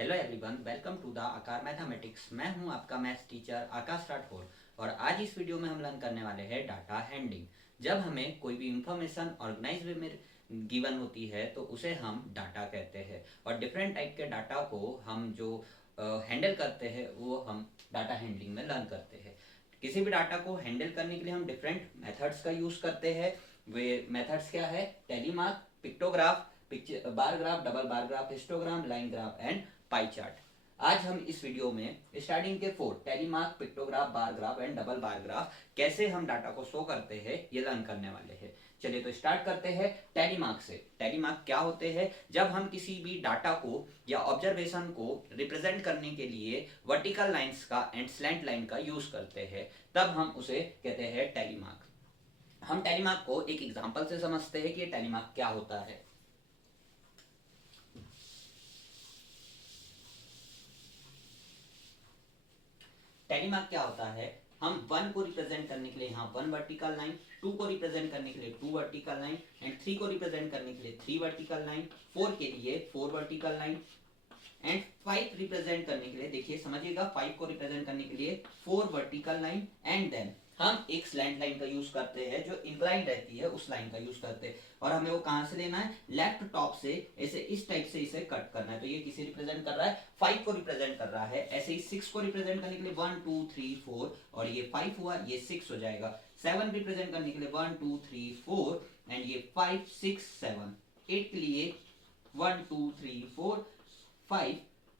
Hello everyone, welcome to the Aakar mathematics. मैं हूं आपका मैथ्स टीचर आकाश राठौर और आज इस वीडियो में हम लर्न करने वाले हैं डाटा हैंडलिंग। जब हमें कोई भी इंफॉर्मेशन ऑर्गेनाइज वे में गिवन होती है तो उसे हम डाटा कहते हैं और डिफरेंट टाइप के डाटा को हम जो हैंडल करते हैं वो हम डाटा हैंडलिंग में लर्न करते हैं। किसी भी डाटा को हैंडल करने के लिए हम डिफरेंट मेथड्स का यूज करते हैं। वे मेथड्स क्या है? Tally mark, pictograph, picture bar graph, double bar graph, histogram, line graph and pie chart. आज हम इस वीडियो में स्टार्टिंग के 4 tally mark, pictograph, bar graph and double bar graph कैसे हम डाटा को शो करते हैं ये लर्न करने वाले हैं। चलिए तो स्टार्ट करते हैं टेलीमार्क से। टेलीमार्क क्या होते हैं? जब हम किसी भी डाटा को या ऑब्जर्वेशन को रिप्रेजेंट करने के लिए वर्टिकल लाइंस का एंड स्लैंट लाइन का यूज करते हैं तब हम उसे कहते हैं टेलीमार्क। हम टेलीमार्क को एक एग्जांपल से समझते हैं कि ये टेलीमार्क क्या होता है। टेलीमार्क क्या होता है? हम 1 को रिप्रेजेंट करने के लिए यहाँ 1 वर्टिकल लाइन, 2 को रिप्रेजेंट करने के लिए 2 वर्टिकल लाइन एंड 3 को रिप्रेजेंट करने के लिए 3 वर्टिकल लाइन, 4 के लिए 4 वर्टिकल लाइन एंड 5 रिप्रेजेंट करने के लिए, देखिए समझिएगा, 5 को रिप्रेजेंट करने के लिए 4 वर्टिकल लाइन एंड देन हम एक स्लैंट लाइन का यूज करते हैं जो इंक्लाइन रहती है, उस लाइन का यूज करते हैं और हमें वो कहां से लेना है? लेफ्ट टॉप से ऐसे इस टाइप से इसे कट करना है। तो ये किसे रिप्रेजेंट कर रहा है? 5 को रिप्रेजेंट कर रहा है। ऐसे ही 6 को रिप्रेजेंट करने के लिए 1 2 3 4 और ये 5 हुआ, ये 6 हो जाएगा। 7 रिप्रेजेंट करने के लिए 1 2 3 4 एंड ये 5 6 7। 8 के लिए 1 2 3 4 5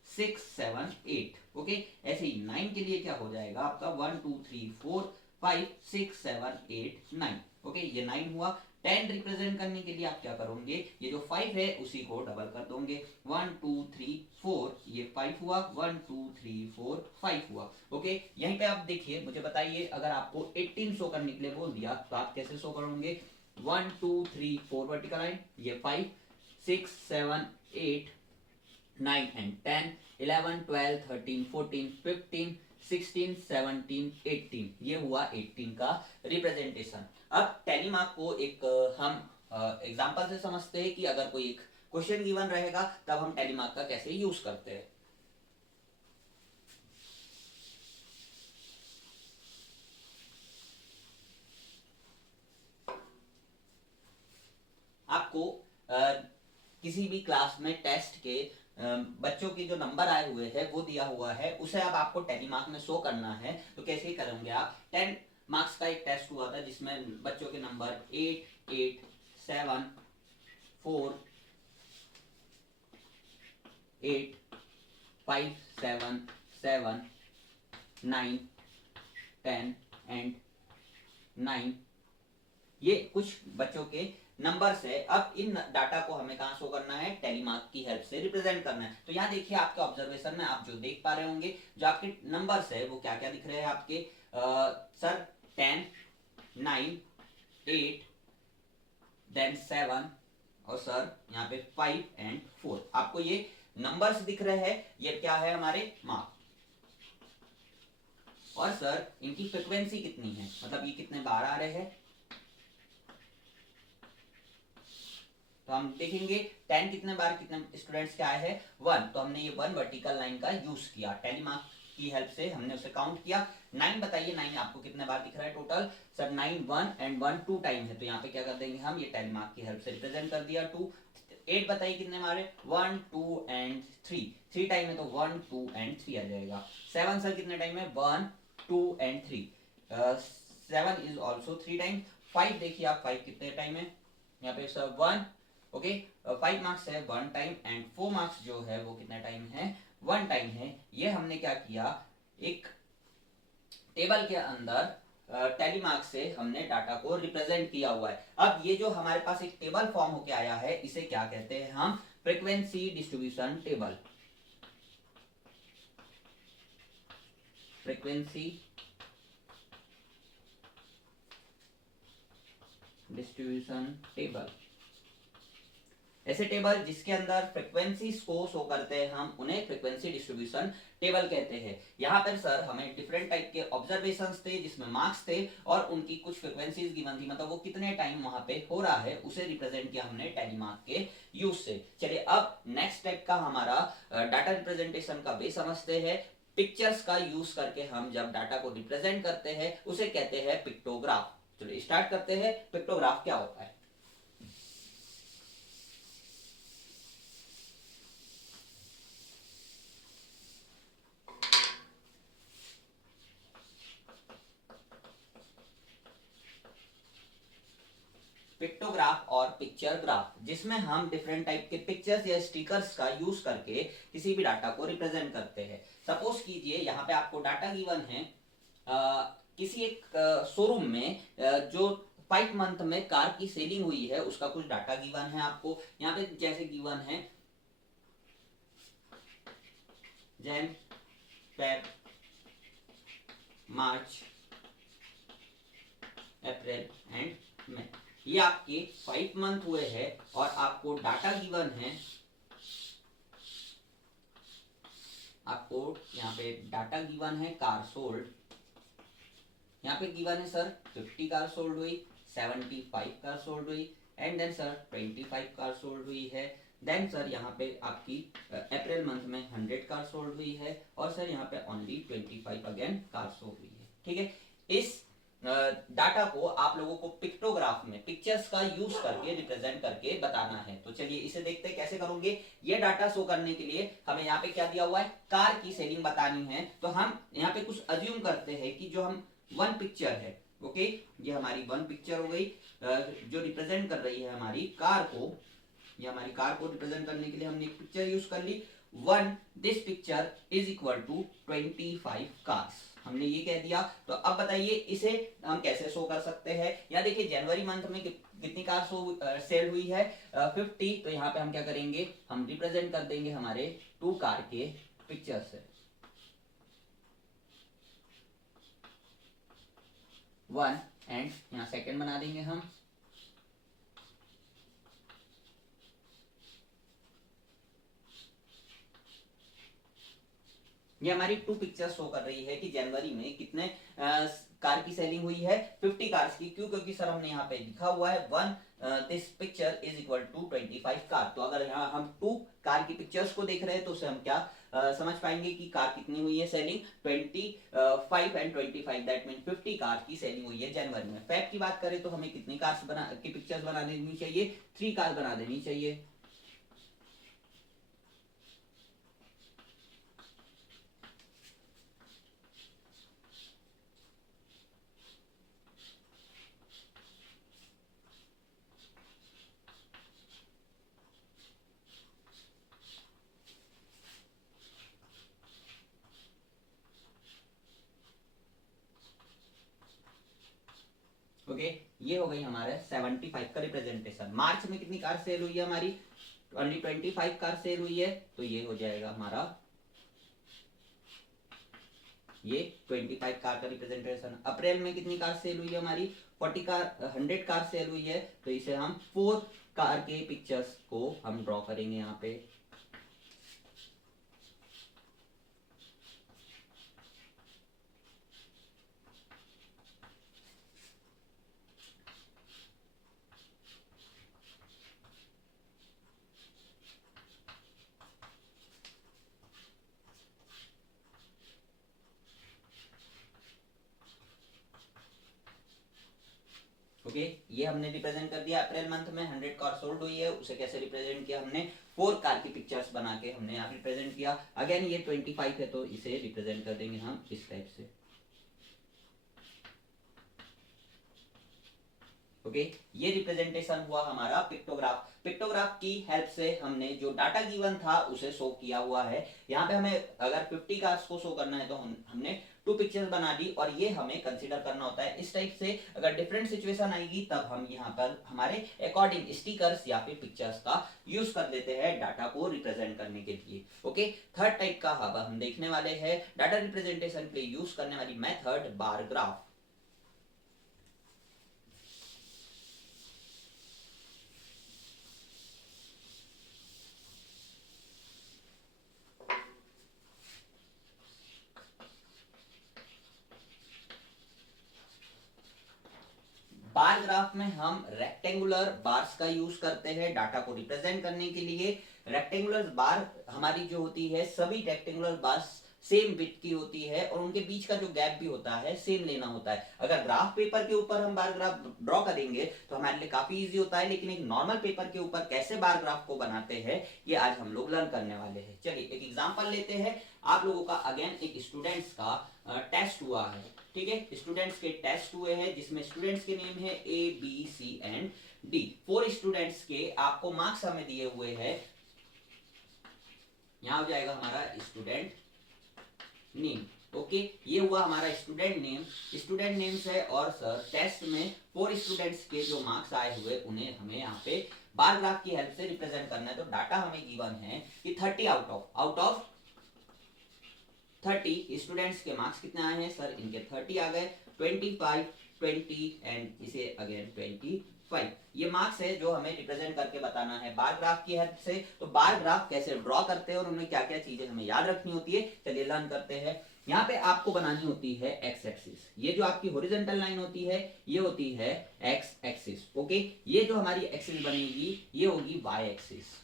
6 7 8। ओके, ऐसे ही 9 के लिए क्या हो जाएगा आपका? 1 2 3 4 5 6 7 8 9। ओके, ये 9 हुआ। 10 रिप्रेजेंट करने के लिए आप क्या करोगे? ये जो 5 है उसी को डबल कर दोगे। 1 2 3 4, ये 5 हुआ। 1 2 3 4 5 हुआ। ओके, यहीं पे आप देखिए, मुझे बताइए, अगर आपको 18 शो करने के लिए बोल दिया तो आप कैसे शो करोगे? 1 2 3 4 वर्टिकल लाइन, ये 5 6 7 8 9 and 10 11 12 13 14 15 16 17 18। ये हुआ 18 का रिप्रेजेंटेशन। अब टेलीमार्क को एक हम एग्जांपल से समझते हैं कि अगर कोई एक क्वेश्चन गिवन रहेगा तब हम टेलीमार्क का कैसे यूज करते हैं। आपको किसी भी क्लास में टेस्ट के बच्चों के जो नंबर आए हुए हैं वो दिया हुआ है, उसे अब आपको टेलीमार्क में शो करना है। तो कैसे करेंगे आप? 10 मार्क्स का एक टेस्ट हुआ था जिसमें बच्चों के नंबर 8 8 7 4 8 5 7 7 9 10 एंड 9, ये कुछ बच्चों के नंबर्स है। अब इन डाटा को हमें कहां शो करना है? टेलीमार्क की हेल्प से रिप्रेजेंट करना है। तो यहाँ देखिए, आपके ऑब्जर्वेशन में आप जो देख पा रहे होंगे, जो आपके नंबर्स है वो क्या क्या दिख रहे हैं आपके? सर 10 9 8 देन 7 और सर यहाँ पे 5 एंड 4। आपको ये नंबर्स दिख रहे हैं, ये क्या है? हमारे मार्क। और सर इनकी फ्रिक्वेंसी कितनी है, मतलब ये कितने बार आ रहे हैं? तो हम देखेंगे 10 कितने बार कितने स्टूडेंट्स के आए हैं? 1। तो हमने ये 1 वर्टिकल लाइन का यूज किया, टेलीमार्क की हेल्प से हमने उसे काउंट किया। 9 बताइए, 9 आपको कितने बार दिख रहा है टोटल? सर 9 1 एंड 1 2 टाइम है, तो यहाँ पे क्या कर देंगे हम? ये टेलीमार्क की हेल्प से रिप्रेजेंट कर दिया 2। 8 बताइए कितने मारे? 1 2 एंड 3, 3 टाइम है तो 1 2 एंड 3 आ जाएगा। 7 सर कितने टाइम है? 1 2 एंड 3, 7 इज ऑल्सो 3 टाइम। 5 देखिए आप, 5 कितने टाइम है? यहाँ पे सर 1। ओके, 5 मार्क्स है 1 टाइम एंड 4 मार्क्स जो है वो कितना टाइम है? 1 टाइम है। ये हमने क्या किया? एक टेबल के अंदर टेलीमार्क से हमने डाटा को रिप्रेजेंट किया हुआ है। अब ये जो हमारे पास एक टेबल फॉर्म होके आया है, इसे क्या कहते हैं हम? Frequency distribution table. Frequency distribution table, ऐसे टेबल जिसके अंदर फ्रीक्वेंसीज को शो करते हैं हम उन्हें फ्रीक्वेंसी डिस्ट्रीब्यूशन टेबल कहते हैं। यहाँ पर सर हमें डिफरेंट टाइप के ऑब्जर्वेशंस थे जिसमें मार्क्स थे और उनकी कुछ फ्रीक्वेंसीज गिवन थी, मतलब वो कितने टाइम वहां पे हो रहा है उसे रिप्रेजेंट किया हमने टेली मार्क के यूज से। चलिए अब नेक्स्ट स्टेप का हमारा डाटा रिप्रेजेंटेशन का बेस समझते हैं। पिक्चर्स का यूज करके हम जब डाटा को रिप्रेजेंट करते हैं उसे कहते हैं पिक्टोग्राफ। चलिए स्टार्ट करते हैं, पिक्टोग्राफ क्या होता है। पिक्टोग्राफ और पिक्चर ग्राफ, जिसमें हम डिफरेंट टाइप के पिक्चर्स या स्टिकर्स का यूज करके किसी भी डाटा को रिप्रेजेंट करते हैं। सपोज कीजिए यहाँ पे आपको डाटा गिवन है किसी एक शोरूम में जो 5 मंथ में कार की सेलिंग हुई है उसका कुछ डाटा गिवन है आपको। यहाँ पे जैसे गिवन है Jan, Feb, March, April and May, ये आपके 5 मंथ हुए हैं और आपको डाटा गिवन है, आपको यहाँ पे डाटा गिवन है कार सोल्ड। यहाँ पे गिवन है सर 50 कार सोल्ड हुई, 75 कार सोल्ड हुई and then sir 25 car sold हुई है। देन सर यहाँ पे आपकी अप्रैल मंथ में 100 कार सोल्ड हुई है और सर यहाँ पे ओनली 25 अगेन कार सोल्ड हुई है। ठीक है, इस डाटा को आप लोगों को पिक्टोग्राफ में पिक्चर्स का यूज करके रिप्रेजेंट करके बताना है। तो चलिए इसे देखते हैं कैसे करोगे। ये डाटा शो करने के लिए हमें यहाँ पे क्या दिया हुआ है, कार की सेलिंग बतानी है। तो हम यहाँ पे कुछ अज्यूम करते हैं कि जो हम वन पिक्चर है, ओके, ये हमारी वन पिक्चर हो गई जो रिप्रेजेंट कर रही है हमारी कार को। ये हमारी कार को रिप्रेजेंट करने के लिए हमने एक पिक्चर यूज कर ली। One this picture is equal to 25 cars, हमने ये कह दिया। तो अब बताइए इसे हम कैसे शो कर सकते हैं। या देखिए जनवरी मंथ में कितनी कार सेल हुई है 50। तो यहाँ पे हम क्या करेंगे, हम रिप्रेजेंट कर देंगे हमारे 2 कार के पिक्चर से। 1 एंड यहाँ सेकेंड बना देंगे हम। ये हमारी 2 पिक्चर्स शो कर रही है कि जनवरी में कितने कार की सेलिंग हुई है, 50 कार्स की। क्यों? क्योंकि सर हमने यहाँ पे लिखा हुआ है one this picture is equal to 25 car. तो अगर यहाँ हम 2 कार की पिक्चर्स को देख रहे हैं तो उसे हम क्या समझ पाएंगे कि कार कितनी हुई है selling, 25 and 25, that mean 50 car की सेलिंग हुई है जनवरी में। फेब की बात करें तो हमें कितनी कार्स की पिक्चर्स बना देनी चाहिए, 3 कार बना देनी चाहिए। ओके, ये हो गई हमारे 75 का रिप्रेजेंटेशन। मार्च में कितनी कार सेल हुई है हमारी, ओनली 25 कार सेल हुई है। तो ये हो जाएगा हमारा ये 25 कार का रिप्रेजेंटेशन। अप्रैल में कितनी कार सेल हुई है हमारी, 100 कार सेल हुई है। तो इसे हम 4 कार के पिक्चर्स को हम ड्रॉ करेंगे यहाँ पे। ओके, ये हमने रिप्रेजेंट कर दिया। अप्रैल मंथ में 100 कार सोल्ड हुई है, उसे कैसे रिप्रेजेंट किया हमने, 4 कार की पिक्चर्स बना के हमने यहाँ रिप्रेजेंट किया। अगेन ये 25 है तो इसे रिप्रेजेंट कर देंगे हम इस टाइप से। ओके, ये रिप्रेजेंटेशन हुआ हमारा पिक्टोग्राफ। पिक्टोग्राफ की हेल्प से हमने जो डाटा गिवन था उसे शो किया हुआ है। यहाँ पे हमें अगर 50 कार्स को शो करना है तो हमने 2 पिक्चर्स बना दी और ये हमें कंसीडर करना होता है इस टाइप से। अगर डिफरेंट सिचुएशन आएगी तब हम यहाँ पर हमारे अकॉर्डिंग स्टिकर्स या फिर पिक्चर्स का यूज कर लेते हैं डाटा को रिप्रेजेंट करने के लिए। ओके, थर्ड टाइप का अब हम देखने वाले हैं डाटा रिप्रेजेंटेशन के लिए यूज करने वाली method bar graph. Bar graph में हम रेक्टेंगुलर बार्स का यूज करते हैं डाटा को रिप्रेजेंट करने के लिए। रेक्टेंगुलर बार हमारी जो होती है, सभी रेक्टेंगुलर बार्स सेम विड्थ की होती है और उनके बीच का जो गैप भी होता है सेम लेना होता है। अगर ग्राफ पेपर के ऊपर हम बार ग्राफ ड्रॉ करेंगे तो हमारे लिए काफी इजी होता है, लेकिन एक नॉर्मल पेपर के ऊपर कैसे बार ग्राफ को बनाते हैं ये आज हम लोग लर्न करने वाले हैं। चलिए एक एग्जांपल लेते हैं। आप लोगों का अगेन एक स्टूडेंट्स का टेस्ट हुआ है, ठीक है। स्टूडेंट्स के टेस्ट हुए हैं जिसमें स्टूडेंट्स के नेम है A B C and D. 4 students के आपको मार्क्स हमें दिए हुए हैं। यहां हो जाएगा हमारा स्टूडेंट नेम, ओके। ये हुआ हमारा स्टूडेंट नेम। स्टूडेंट नेम्स है और सर टेस्ट में 4 स्टूडेंट्स के जो मार्क्स आए हुए उन्हें हमें यहाँ पे बार ग्राफ की हेल्प से रिप्रेजेंट करना है। तो डाटा हमें गिवन है कि 30 आउट ऑफ 30 स्टूडेंट्स के मार्क्स कितने आए हैं सर, इनके 30 आ गए। 25 20 एंड इसे अगेन 25 ये मार्क्स है जो हमें रिप्रेजेंट करके बताना है बार ग्राफ की हेल्प से। तो बार ग्राफ कैसे ड्रॉ करते हैं और उनमें क्या क्या चीजें हमें याद रखनी होती है, चलिए लर्न करते हैं। यहाँ पे आपको बनानी होती है एक्स एक्सिस। ये जो आपकी हॉरिजॉन्टल लाइन होती है ये होती है एक्स एक्सिस, ओके। ये जो हमारी एक्सिस बनेगी ये होगी वाई एक्सिस।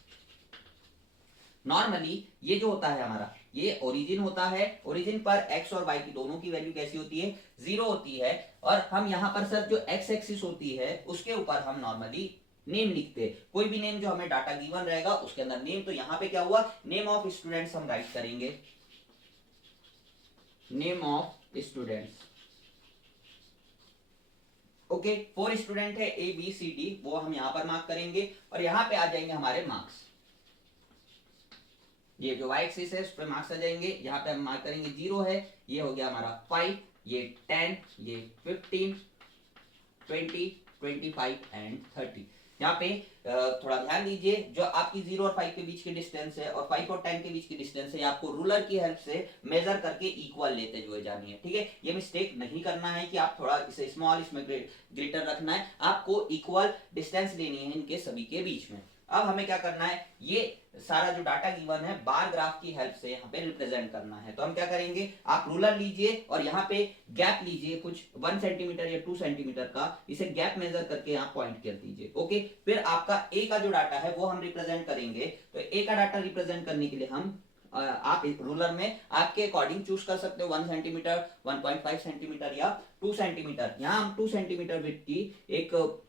नॉर्मली ये जो होता है हमारा ये ओरिजिन होता है। ओरिजिन पर x और y की दोनों की वैल्यू कैसी होती है, 0 होती है। और हम यहाँ पर सर जो x एक्सिस होती है उसके ऊपर हम नॉर्मली नेम लिखते हैं। कोई भी नेम जो हमें डाटा गिवन रहेगा उसके अंदर नेम। तो यहाँ पे क्या हुआ, नेम ऑफ स्टूडेंट्स हम राइट करेंगे, name of students, okay. 4 student है ए बी सी डी, वो हम यहाँ पर मार्क करेंगे और यहाँ पे आ जाएंगे हमारे मार्क्स। ये जो y एक्सिस है उस पे मार्क्स आ जाएंगे। यहाँ पे हम मार्क करेंगे 0 है, ये हो गया हमारा 5, ये 10, ये 15, 20, 25 एंड 30। यहाँ पे थोड़ा ध्यान दीजिए, जो आपकी 0 और 5 के बीच की डिस्टेंस है और 5 और 10 के बीच की डिस्टेंस है, आपको रूलर की हेल्प से मेजर करके इक्वल लेते हुए जानी है, ठीक है। ये मिस्टेक नहीं करना है कि आप थोड़ा इसे स्मॉल इसमें ग्रेटर रखना है, आपको इक्वल डिस्टेंस लेनी है इनके सभी के बीच में। अब हमें क्या करना है, ये सारा जो डाटा गिवन है बार ग्राफ की हेल्प से यहाँ पे रिप्रेजेंट करना है। तो हम क्या करेंगे, आप रूलर लीजिए और यहाँ पे गैप लीजिए कुछ 1 सेंटीमीटर या 2 सेंटीमीटर का, इसे गैप मेजर करके यहाँ पॉइंट कर दीजिए, ओके। फिर आपका ए का जो डाटा है वो हम रिप्रेजेंट करेंगे। तो ए का डाटा रिप्रेजेंट करने के लिए हम आप रूलर में आपके अकॉर्डिंग चूज कर सकते हो 1 सेंटीमीटर, 1.5 सेंटीमीटर या 2 सेंटीमीटर। यहाँ हम 2 सेंटीमीटर विड्थ की एक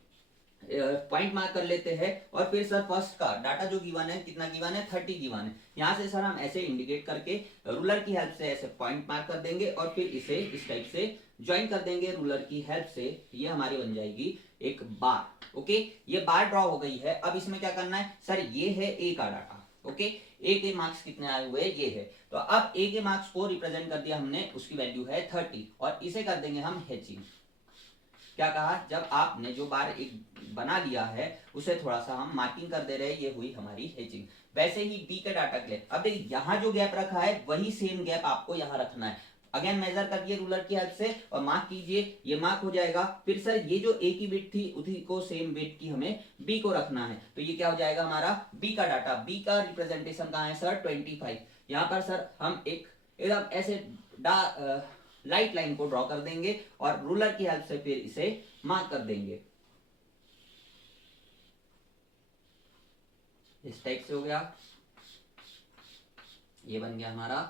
पॉइंट मार्क कर लेते हैं। और फिर सर फर्स्ट का डाटा जो गिवन है, कितना गिवन है, 30 गिवन है। यहाँ से सर हम ऐसे इंडिकेट करके रूलर की हेल्प से ऐसे पॉइंट मार्क कर देंगे और फिर इसे इस टाइप से ज्वाइन कर देंगे रूलर की हेल्प से। ये हमारी बन जाएगी एक बार, ओके। ये बार ड्रॉ हो गई है। अब इसमें क्या करना है सर, ये है ए का डाटा, ओके। ए के मार्क्स कितने आए हुए ये है। तो अब ए के मार्क्स को रिप्रेजेंट कर दिया हमने, उसकी वैल्यू है 30 और इसे कर देंगे हम हेचिंग। क्या कहा, जब आपने जो बार एक बना लिया है उसे थोड़ा सा हम मार्किंग कर दे रहे हैं, ये हुई हमारी हेचिंग। वैसे ही बी का डाटा के लिए अब देखिए यहाँ जो गैप रखा है वही सेम गैप आपको यहाँ रखना है। अगेन मेजर करिए रूलर की हेल्प से और मार्क कीजिए, ये मार्क हो जाएगा। फिर सर ये जो ए की बिट थी उसी को सेम बिट की हमें बी को रखना है। तो ये क्या हो जाएगा हमारा बी का डाटा। बी का रिप्रेजेंटेशन कहाँ है सर, 25। यहाँ पर सर हम एक एकदम ऐसे लाइट लाइन को ड्रॉ कर देंगे और रूलर की हेल्प से फिर इसे मार्क कर देंगे। इस टाइप से हो गया, ये बन गया हमारा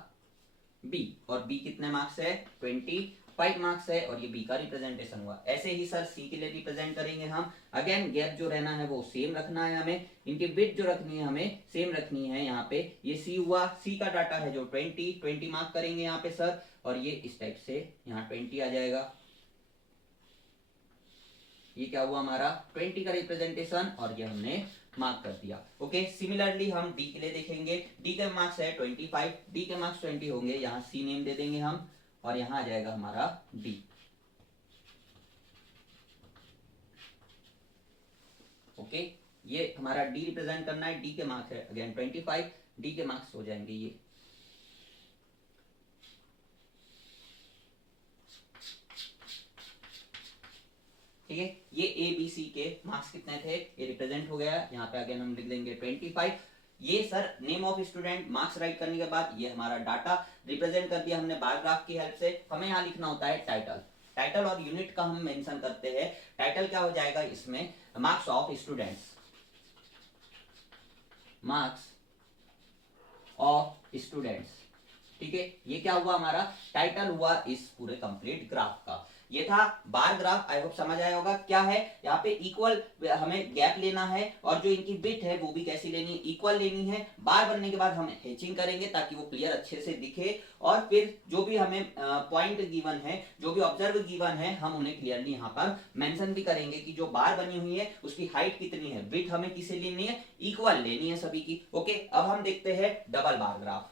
बी। और बी कितने मार्क्स है, 25 मार्क्स है और ये बी का रिप्रेजेंटेशन हुआ। ऐसे ही सर सी के लिए रिप्रेजेंट करेंगे हम। अगेन गैप जो रहना है वो सेम रखना है हमें, इनकी विड्थ जो रखनी है हमें सेम रखनी है। यहाँ पे ये सी हुआ, सी का डाटा है जो 20 मार्क करेंगे यहाँ पे सर और ये इस टाइप से यहाँ 20 आ जाएगा। ये क्या हुआ हमारा 20 का रिप्रेजेंटेशन और ये हमने मार्क कर दिया, ओके। सिमिलरली हम डी के लिए देखेंगे। डी के मार्क्स है 25, डी के मार्क्स 20 होंगे। यहाँ सी नेम दे देंगे हम और यहाँ आ जाएगा हमारा डी, ओके। ये हमारा डी रिप्रेजेंट करना है। डी के मार्क्स है अगेन 25, डी के मार्क्स हो जाएंगे ये। ठीक है, ये ए बी सी के मार्क्स कितने थे ये रिप्रेजेंट हो गया। यहाँ पे अगेन हम लिख देंगे 25। ये sir name of student marks right करने के बाद ये हमारा डाटा रिप्रेजेंट कर दिया हमने बार ग्राफ की हेल्प से। हमें यहाँ लिखना होता है टाइटल। टाइटल और यूनिट का हम मेंशन करते हैं। टाइटल क्या हो जाएगा इसमें, marks of students, marks of students. ठीक है, ये क्या हुआ हमारा टाइटल हुआ इस पूरे कंप्लीट ग्राफ का। ये था बार ग्राफ, आई होप समझ आया होगा। क्या है यहाँ पे इक्वल हमें गैप लेना है और जो इनकी विड्थ है वो भी कैसी लेनी है, इक्वल लेनी है। बार बनने के बाद हम हैचिंग करेंगे ताकि वो क्लियर अच्छे से दिखे, और फिर जो भी हमें पॉइंट गिवन है, जो भी ऑब्जर्व गिवन है, हम उन्हें क्लियरली यहाँ पर मेंशन भी करेंगे कि जो बार बनी हुई है उसकी हाइट कितनी है, विड्थ हमें किसे लेनी है, इक्वल लेनी है सभी की। ओके, अब हम देखते हैं डबल बार ग्राफ।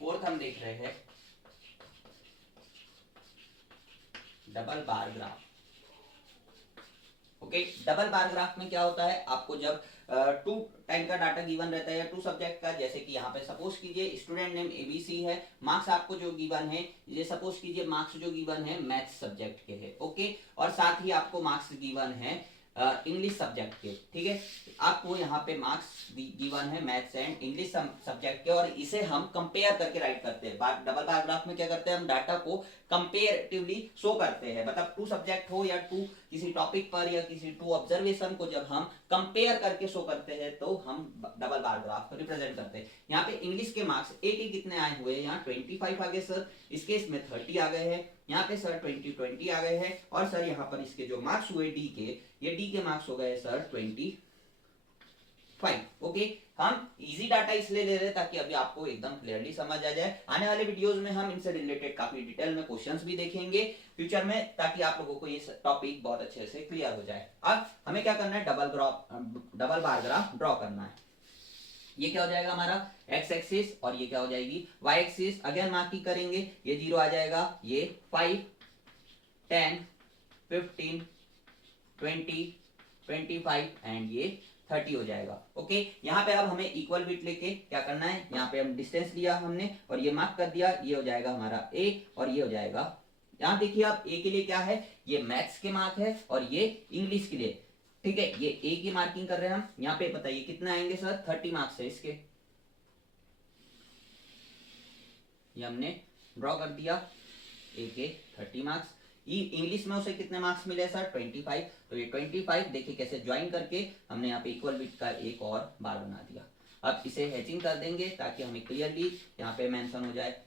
फोर्थ हम देख रहे हैं double bar graph. Okay, double bar graph में क्या होता है, आपको जब टू टाइम का डाटा गिवन रहता है या टू सब्जेक्ट का, जैसे कि यहाँ पे सपोज कीजिए स्टूडेंट नेम एबीसी है, मार्क्स आपको जो गिवन है, ये सपोज कीजिए मार्क्स जो गिवन है मैथ्स सब्जेक्ट के है। ओके, और साथ ही आपको मार्क्स गिवन है इंग्लिश सब्जेक्ट के। ठीक है, आपको यहाँ पे मार्क्स गिवन है मैथ्स एंड इंग्लिश सब्जेक्ट के, और इसे हम कंपेयर करके राइट करते हैं। डबल बार ग्राफ में क्या करते हैं, हम डाटा को कंपेरेटिवली शो करते हैं, मतलब टू सब्जेक्ट हो या टू किसी टॉपिक पर या किसी टू ऑब्जर्वेशन को जब हम कंपेयर करके शो करते हैं तो हम डबल बार ग्राफ रिप्रेजेंट करते हैं। यहाँ पे इंग्लिश के मार्क्स एक एक कितने आए हुए हैं, यहाँ 25 आ गए सर, इस केस में 30 आ गए हैं, यहाँ पे सर 20 आ गए हैं, और सर यहाँ पर इसके जो मार्क्स हुए डी के, ये डी के मार्क्स हो गए सर 25। ओके, हम इजी डाटा इसलिए ले रहे हैं ताकि अभी आपको एकदम क्लियरली समझ आ जाए। आने वाले वीडियोस में हम इनसे रिलेटेड काफी डिटेल में क्वेश्चंस भी देखेंगे फ्यूचर में, ताकि आप लोगों को ये टॉपिक बहुत अच्छे से क्लियर हो जाए। अब हमें क्या करना है, डबल बार ग्राफ ड्रॉ करना है। ये क्या हो जाएगा हमारा एक्स एक्सिस, और ये क्या हो जाएगी वाई एक्सिस। अगेन मार्किंग करेंगे, ये 0 आ जाएगा, ये 5, 10, 15, 20, 25 एंड ये 30 हो जाएगा। ओके, यहाँ पे अब हमें इक्वल बिट लेके क्या करना है, यहाँ पे हम डिस्टेंस लिया हमने और ये मार्क कर दिया, ये हो जाएगा हमारा ए और ये हो जाएगा, यहाँ देखिए आप ए के लिए क्या है, ये मैथ्स के मार्क है और ये इंग्लिश के लिए। ठीक है, ये ए की मार्किंग कर रहे हैं हम। यहाँ पे बताइए कितना आएंगे सर, 30 मार्क्स है इसके, ये हमने ड्रॉ कर दिया, ए के 30 मार्क्स। इंग्लिश में उसे कितने मार्क्स मिले सर, 25। तो ये 25 देखिए कैसे ज्वाइन करके हमने यहाँ पे इक्वल बिट का एक और बार बना दिया। अब इसे हैचिंग कर देंगे ताकि हमें क्लियरली यहाँ पे मेंशन हो जाए।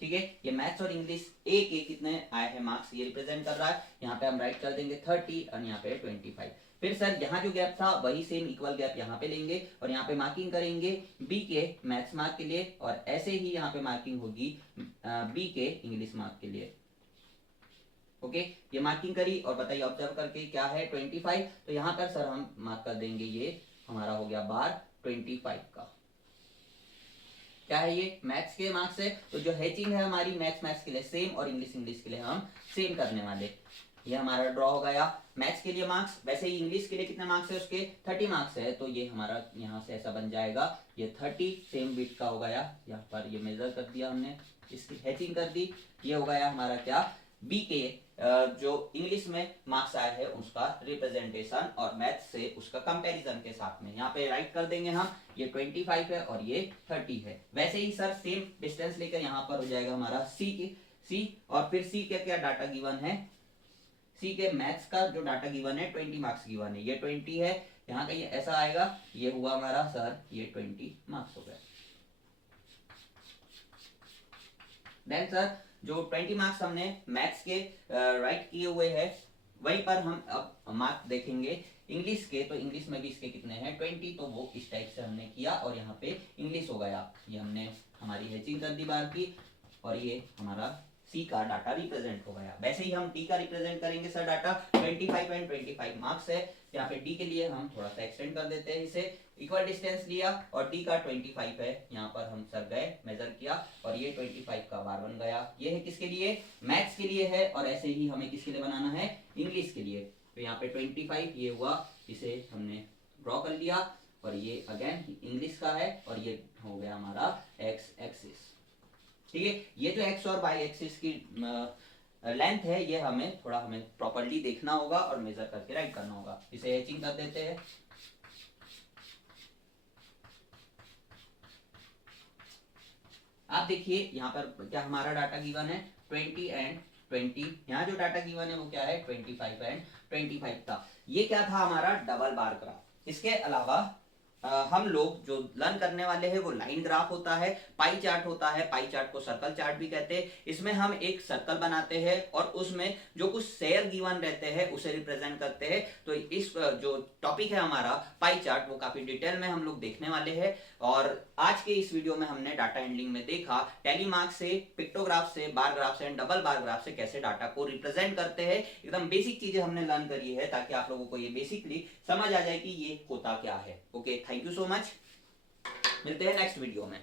ठीक है, ये मैथ्स और इंग्लिश ए के कितने आए हैं मार्क्स, ये रिप्रेजेंट कर रहा है। यहाँ पे हम राइट कर देंगे 30 और यहाँ पे 25। फिर सर यहाँ जो गैप था वही सेम इक्वल गैप यहाँ पे लेंगे और यहाँ पे मार्किंग करेंगे बी के मैथ्स मार्क के लिए, और ऐसे ही यहाँ पे मार्किंग होगी बी के इंग्लिश मार्क के लिए। ओके, ये मार्किंग करी और बताइए ऑब्जर्व करके क्या है 25। तो यहाँ पर सर हम मार्क कर देंगे, ये हमारा हो गया बार 25 का। क्या है ये मैथ्स के मार्क्स है, तो जो हैचिंग है हमारी मैथ्स के लिए सेम और इंग्लिश के लिए हम सेम करने वाले। ये हमारा ड्रॉ हो गया मैथ्स के लिए मार्क्स। वैसे ही इंग्लिश के लिए कितने मार्क्स है, उसके 30 मार्क्स है, तो ये हमारा यहाँ से ऐसा बन जाएगा, ये 30 सेम बिट का हो गया। यहाँ पर ये मेजर कर दिया हमने, इसकी हैचिंग कर दी, ये हो गया हमारा क्या बी के जो इंग्लिश में मार्क्स आए हैं उसका रिप्रेजेंटेशन और मैथ्स से उसका कंपैरिजन के साथ में। यहाँ पे राइट कर देंगे हम, ये 25 है और ये 30 है। वैसे ही सर सेम डिस्टेंस लेकर यहाँ पर हो जाएगा हमारा सी, और फिर सी के क्या डाटा गिवन है, सी के मैथ्स का जो डाटा गिवन है 20 मार्क्स गिवन है, ये 20 है, यहाँ का ये ऐसा आएगा, ये हुआ हमारा सर ये 20 मार्क्स हो गए। देन सर जो 20 मार्क्स हमने मैथ्स के राइट किए हुए हैं, वहीं पर हम अब मार्क देखेंगे इंग्लिश के। तो इंग्लिश में भी इसके कितने हैं 20, तो वो इस टाइप से हमने किया और यहाँ पे इंग्लिश हो गया। ये हमने हमारी हैचिंग कर दी बार की, और ये हमारा सी का डाटा रिप्रेजेंट हो गया। वैसे ही हम डी का रिप्रेजेंट करेंगे सर, डाटा 25 एंड 25 मार्क्स है। यहाँ पे डी के लिए हम थोड़ा सा एक्सटेंड कर देते हैं, इसे इक्वल डिस्टेंस लिया और डी का 25 है, यहाँ पर हम सर गए मेजर किया और ये 25 का बार बन गया। ये है किसके लिए, मैथ्स के लिए है, और ऐसे ही हमें किसके लिए बनाना है, इंग्लिश के लिए। तो यहाँ पे 25 ये हुआ, इसे हमने ड्रॉ कर लिया, और ये अगेन इंग्लिश का है और ये हो गया हमारा एक्स एक्सिस। ठीक है, ये जो एक्स और वाई एक्सिस की लेंथ है ये हमें प्रॉपर्ली देखना होगा और मेजर करके राइट करना होगा। इसे एचिंग कर देते हैं। आप देखिए यहाँ पर क्या हमारा डाटा गिवन है 20 एंड 20, यहाँ जो डाटा गिवन है वो क्या है 25 एंड 25 था। ये क्या था हमारा डबल बार ग्राफ। इसके अलावा हम लोग जो लर्न करने वाले हैं वो लाइन ग्राफ होता है, पाई चार्ट होता है, पाई चार्ट को सर्कल चार्ट भी कहते हैं। इसमें हम एक सर्कल बनाते हैं और उसमें जो कुछ शेयर गिवन रहते हैं उसे रिप्रेजेंट करते हैं। तो इस जो टॉपिक है हमारा पाई चार्ट वो काफी डिटेल में हम लोग देखने वाले हैं। और आज के इस वीडियो में हमने डाटा हैंडलिंग में देखा टैली मार्क से, पिक्टोग्राफ से, बार ग्राफ से, डबल बार ग्राफ से कैसे डाटा को रिप्रेजेंट करते हैं। एकदम बेसिक चीजें हमने लर्न करी है ताकि आप लोगों को ये बेसिकली समझ आ जाए कि ये होता क्या है। Okay, thank you so much. मिलते हैं नेक्स्ट वीडियो में।